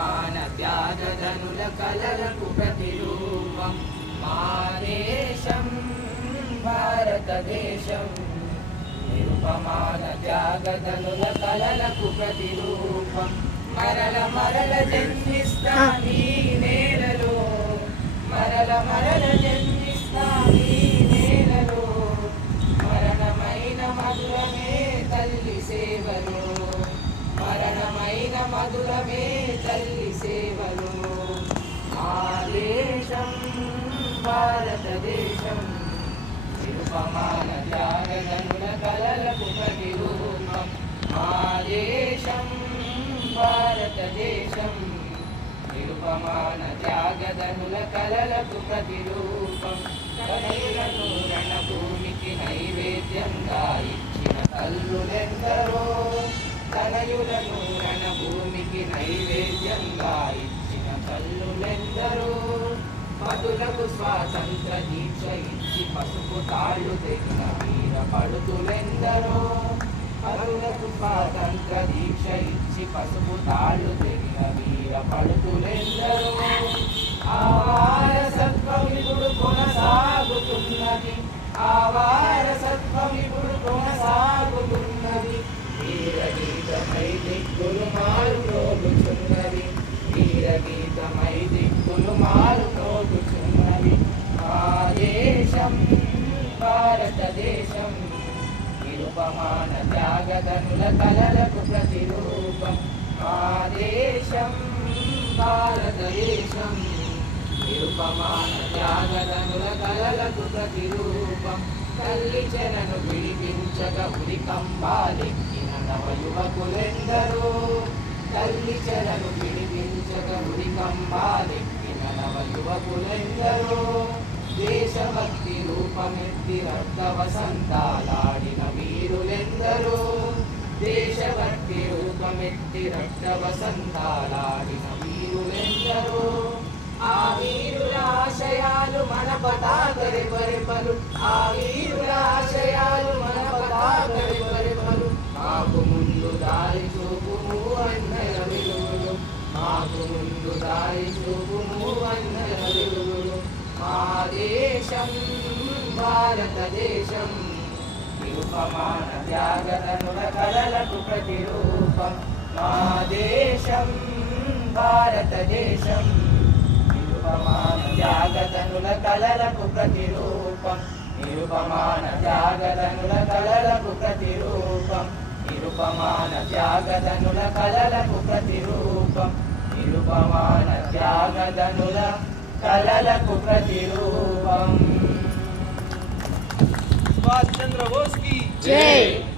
నిరుపమాన త్యాగధనుల కలలకు ప్రతిరూపం మా దేశం భారతదేశం. నిరుపమాన త్యాగధనుల కలలకు ప్రతిరూపం మరల మరల జన్మిస్తా నీ నేలలో, మరల మరల జన్మిస్తా నీ నేలలో. మరణమైన మధురమే తల్లి సేవలో, మరణమైన మధురమే తల్లి సేవలో. మా దేశం భారతదేశం నిరుపమాన త్యాగధనుల కలలకు ప్రతిరూపం మా దేశం భారతదేశం. నిరుపమాన త్యాగధనుల కలలకు ప్రతిరూపం తనయులను రణభూమికి నైవేద్యంగా ఇచ్చిన తల్లులెందరో, తనయులను రణభూమికి నైవేద్యంగా ఇచ్చిన తల్లులెందరో. మధులకు స్వాతంత్ర దీక్ష ఇచ్చి పసుపు తాళ్ళు తెగిన వీర పడుతులెందరో, మధులకు స్వాతంత్ర దీక్ష ఇచ్చి పసుపు తాళ్ళు తెగిన వీర పడుతులెందరో. ఆ వారసత్వం ఇప్పుడు కొనసాగుతున్నది, ఆ వారసత్వం ఇప్పుడు కొనసాగుతున్నది. వీరగీతమై దిక్కులు మారు మోగుచున్నది, వీరగీతమై దిక్కులు మారు మోగుచున్నది. మా దేశం భారతదేశం నిరుపమాన త్యాగధనుల కలలకు ప్రతిరూపం మా దేశం భారతదేశం. నిరుపమాన త్యాగధనుల కలలకు ప్రతిరూపం తల్లి చెరను విడిపించగా ఉరి కంబాలెక్కిన నవయువకులెందరో, తల్లి చెరను విడిపించగా ఉరి కంబాలెక్కిన నవయువకులెందరో. దేశభక్తి రూపమెత్తి రక్త వసంతాలాడిన వీరులెందరో, దేశభక్తి రూపమెత్తి రక్త వసంతాలాడిన వీరులెందరో. ఆ వీరుల ఆశయాలు మన పతాక రెపరెపలు, ఆ వీరుల ఆశయాలు మన పతాక రెపరెపలు. మాకు ముందు దారి చూపుము అన్నల వెలుగులు, మాకు ముందు దారి చూపుము అన్నల వెలుగులు. మా దేశం భారతదేశం నిరుపమాన త్యాగధనుల కలలకు ప్రతిరూపం మా దేశం భారతదేశం. నిరుపమాన త్యాగధనుల కలలకు ప్రతిరూపం, నిరుపమాన త్యాగధనుల కలలకు ప్రతిరూపం, నిరుపమాన త్యాగధనుల కలలకు ప్రతిరూపం, నిరుపమాన త్యాగధనుల కలలకు ప్రతిరూపం. सुभाष चंद्र बोस की जय।